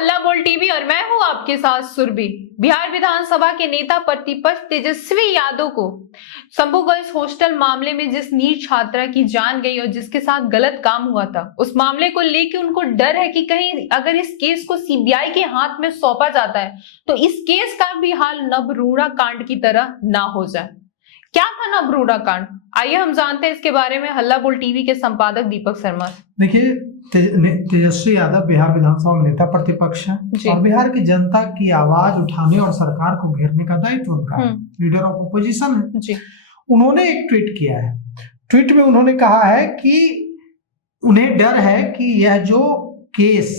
हल्ला बोल टीवी और मैं हूं आपके साथ सुरभि। बिहार विधानसभा के नेता प्रतिपक्ष तेजस्वी यादव को शंभू गर्ल्स हॉस्टल मामले में जिस नीट छात्रा की जान गई और जिसके साथ गलत काम हुआ था, उस मामले को लेकर उनको डर है कि कहीं अगर इस केस को सीबीआई के हाथ में सौंपा जाता है तो इस केस का भी हाल नवरूणा कांड की तरह ना हो जाए। क्या था नवरूणा कांड, आइए हम जानते हैं इसके बारे में हल्ला बोल टीवी के संपादक दीपक शर्मा। देखिए, तेजस्वी यादव बिहार विधानसभा में नेता प्रतिपक्ष हैं और बिहार की जनता की आवाज उठाने और सरकार को घेरने का दायित्व उनका है, लीडर ऑफ ओपोजिशन है जी। उन्होंने एक ट्वीट किया है। ट्वीट में उन्होंने कहा है कि उन्हें डर है कि यह जो केस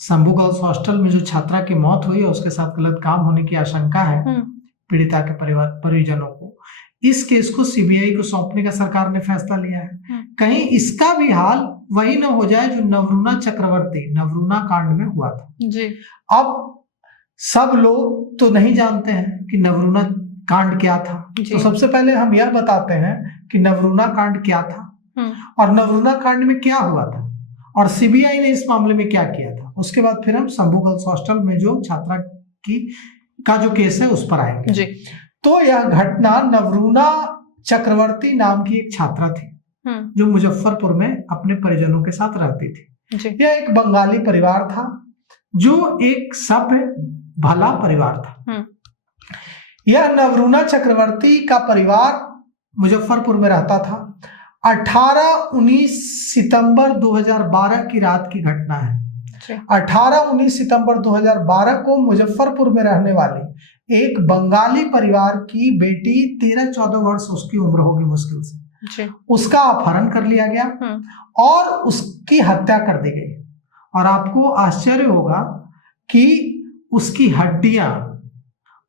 शंभू गर्ल्स हॉस्टल में जो छात्रा की मौत हुई है उसके साथ गलत काम होने की आशंका है पीड़िता के परिजनों को, इस केस को सीबीआई को सौंपने का सरकार ने फैसला लिया है। कहीं इसका भी हाल वही न हो जाए जो नवरूणा चक्रवर्ती नवरूणा कांड में हुआ था जी। अब सब लोग तो नहीं जानते हैं कि नवरूणा कांड क्या था, तो सबसे पहले हम यह बताते हैं कि नवरूणा कांड क्या था और नवरूणा कांड में क्या हुआ था और सीबीआई ने इस मामले में क्या किया था। उसके बाद फिर हम शंभू गर्ल्स हॉस्टल में जो छात्रा का जो केस है उस पर आएंगे जी। तो यह घटना नवरूणा चक्रवर्ती नाम की एक छात्रा थी जो मुजफ्फरपुर में अपने परिजनों के साथ रहती थी। यह एक बंगाली परिवार था जो एक सभ्य भला परिवार था। यह नवरूणा चक्रवर्ती का परिवार मुजफ्फरपुर में रहता था। 18-19 सितंबर 2012 की रात की घटना है। 18-19 सितंबर 2012 को मुजफ्फरपुर में रहने वाली एक बंगाली परिवार की बेटी 13-14 वर्ष उसकी उम्र होगी मुश्किल से, उसका अपहरण कर लिया गया और उसकी हत्या कर दी गई। और आपको आश्चर्य होगा कि उसकी हड्डियां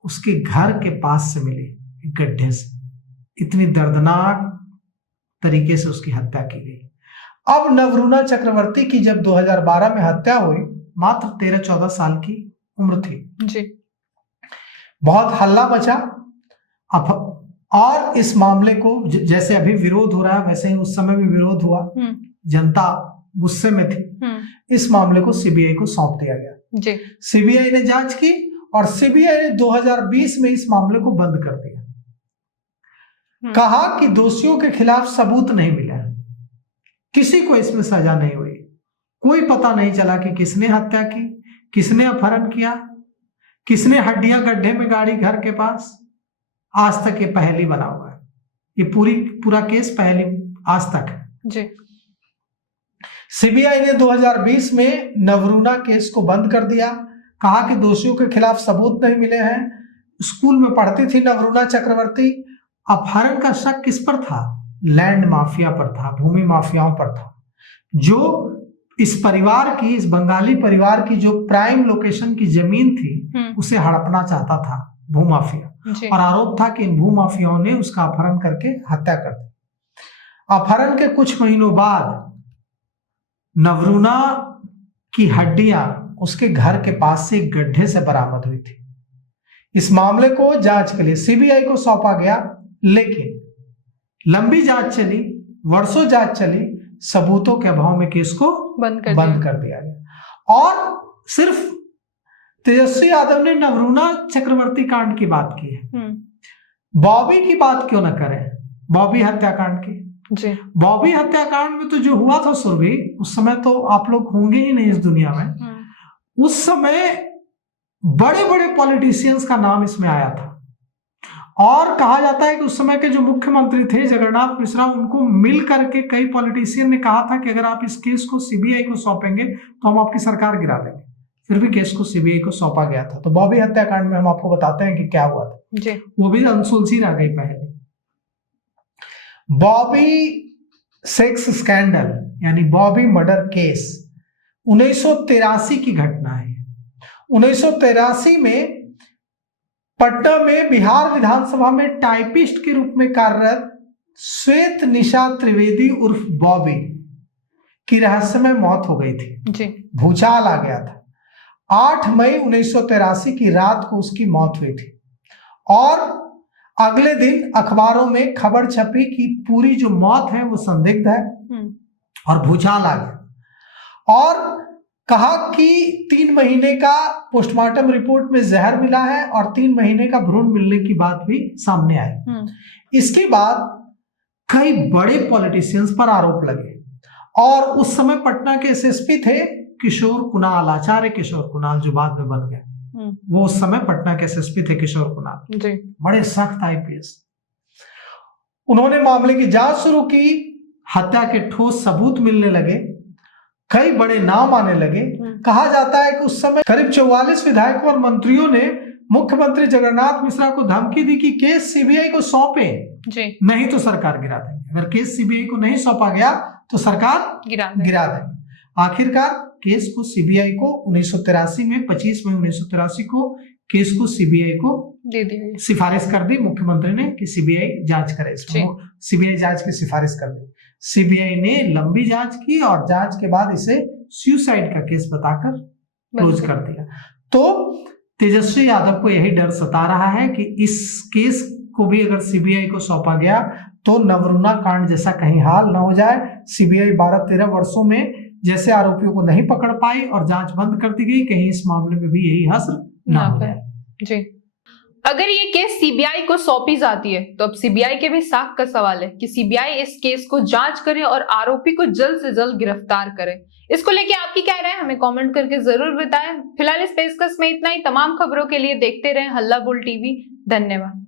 उसके घर के पास से मिली गड्ढे से। इतनी दर्दनाक तरीके से उसकी हत्या की गई। अब नवरूणा चक्रवर्ती की जब 2012 में हत्या हुई, मात्र 13-14 साल की उम्र थी जी। बहुत हल्ला मचा और इस मामले को जैसे अभी विरोध हो रहा है वैसे ही उस समय भी विरोध हुआ, जनता गुस्से में थी। इस मामले को सीबीआई को सौंप दिया गया जी। सीबीआई ने जांच की और सीबीआई ने 2020 में इस मामले को बंद कर दिया। कहा कि दोषियों के खिलाफ सबूत नहीं मिला है, किसी को इसमें सजा नहीं हुई, कोई पता नहीं चला कि किसने हत्या की, किसने अपहरण किया, किसने हड्डियां गड्ढे में गाड़ी घर के पास। आज तक ये पहली बना हुआ है, ये पूरा केस पहली आज तक है जी। सीबीआई ने 2020 में नवरूणा केस को बंद कर दिया। कहा कि दोषियों के खिलाफ सबूत नहीं मिले हैं। स्कूल में पढ़ती थी नवरूणा चक्रवर्ती। अपहरण का शक किस पर था? लैंड माफिया पर था, भूमि माफियाओं पर था, जो इस परिवार की, इस बंगाली परिवार की जो प्राइम लोकेशन की जमीन थी उसे हड़पना चाहता था भूमाफिया। और आरोप था कि इन भूमाफियाओं ने उसका अपहरण करके हत्या कर दी। अपहरण के कुछ महीनों बाद नवरूणा की हड्डियां उसके घर के पास से एक गड्ढे से बरामद हुई थी। इस मामले को जांच के लिए सीबीआई को सौंपा गया, लेकिन लंबी जांच चली, वर्षों जांच चली, सबूतों के अभाव में केस को बंद कर दिया गया। और सिर्फ तेजस्वी यादव ने नवरूणा चक्रवर्ती कांड की बात की है, बॉबी की बात क्यों ना करें? बॉबी हत्याकांड की जी। बॉबी हत्याकांड में तो जो हुआ था सुरभि, उस समय तो आप लोग होंगे ही नहीं इस दुनिया में। उस समय बड़े बड़े पॉलिटिशियंस का नाम इसमें आया था और कहा जाता है कि उस समय के जो मुख्यमंत्री थे जगन्नाथ मिश्रा, उनको मिल करके कई पॉलिटिशियन ने कहा था कि अगर आप इस केस को सीबीआई को सौंपेंगे तो हम आपकी सरकार गिरा देंगे। फिर भी केस को सीबीआई को सौंपा गया था। तो बॉबी हत्याकांड में हम आपको बताते हैं कि क्या हुआ था जी। वो भी अनसुलझी रह गई पहले। बॉबी सेक्स स्कैंडल यानी बॉबी मर्डर केस 1983 की घटना है। 1983 में पटना में बिहार विधानसभा में टाइपिस्ट के रूप में कार्यरत श्वेत निशा त्रिवेदी उर्फ बॉबी की रहस्यमय मौत हो गई थी जी। भूचाल आ गया था। 8 मई 1983 की रात को उसकी मौत हुई थी और अगले दिन अखबारों में खबर छपी कि पूरी जो मौत है वो संदिग्ध है और भूचाल आ गया। और कहा कि 3 महीने का पोस्टमार्टम रिपोर्ट में जहर मिला है और 3 महीने का भ्रूण मिलने की बात भी सामने आई। इसके बाद कई बड़े पॉलिटिशियंस पर आरोप लगे और उस समय पटना के एसएसपी थे किशोर कुणाल, आचार्य किशोर कुणाल, जो बाद में बन गए। वो उस समय पटना के एसएसपी थे किशोर कुणाल जी। बड़े सख्त आईपीएस। उन्होंने मामले की जांच शुरू की, हत्या के ठोस सबूत मिलने लगे, कई बड़े नाम आने लगे। कहा जाता है कि उस समय करीब 44 विधायकों और मंत्रियों ने मुख्यमंत्री जगन्नाथ मिश्रा को धमकी दी कि केस सीबीआई को सौंपे, नहीं तो सरकार गिरा देंगे। अगर केस सीबीआई को नहीं सौंपा गया तो सरकार गिरा देंगे। आखिरकार केस को सीबीआई को 1983 में 25 मई 1983 को केस को सीबीआई को दे दिया, सिफारिश कर दी मुख्यमंत्री ने कि सीबीआई जांच करे। सीबीआई जांच की सिफारिश कर दी। सीबीआई ने लंबी जांच की और जांच के बाद इसे सुसाइड का केस बताकर क्लोज कर दिया। तो तेजस्वी यादव को यही डर सता रहा है कि इस केस को भी अगर सीबीआई को सौंपा गया तो नवरुणा कांड जैसा कहीं हाल न हो जाए। सीबीआई 12-13 वर्षों में जैसे आरोपियों को नहीं पकड़ पाई और जांच बंद कर दी गई, कहीं इस मामले में भी यही हश्र ना हो जाए जी। अगर ये केस सीबीआई को सौंपी जाती है तो अब सीबीआई के भी साख का सवाल है कि सीबीआई इस केस को जांच करे और आरोपी को जल्द से जल्द गिरफ्तार करे। इसको लेके आपकी क्या राय है हमें कमेंट करके जरूर बताएं। फिलहाल इस पेशकश में इतना ही। तमाम खबरों के लिए देखते रहें हल्ला बोल टीवी। धन्यवाद।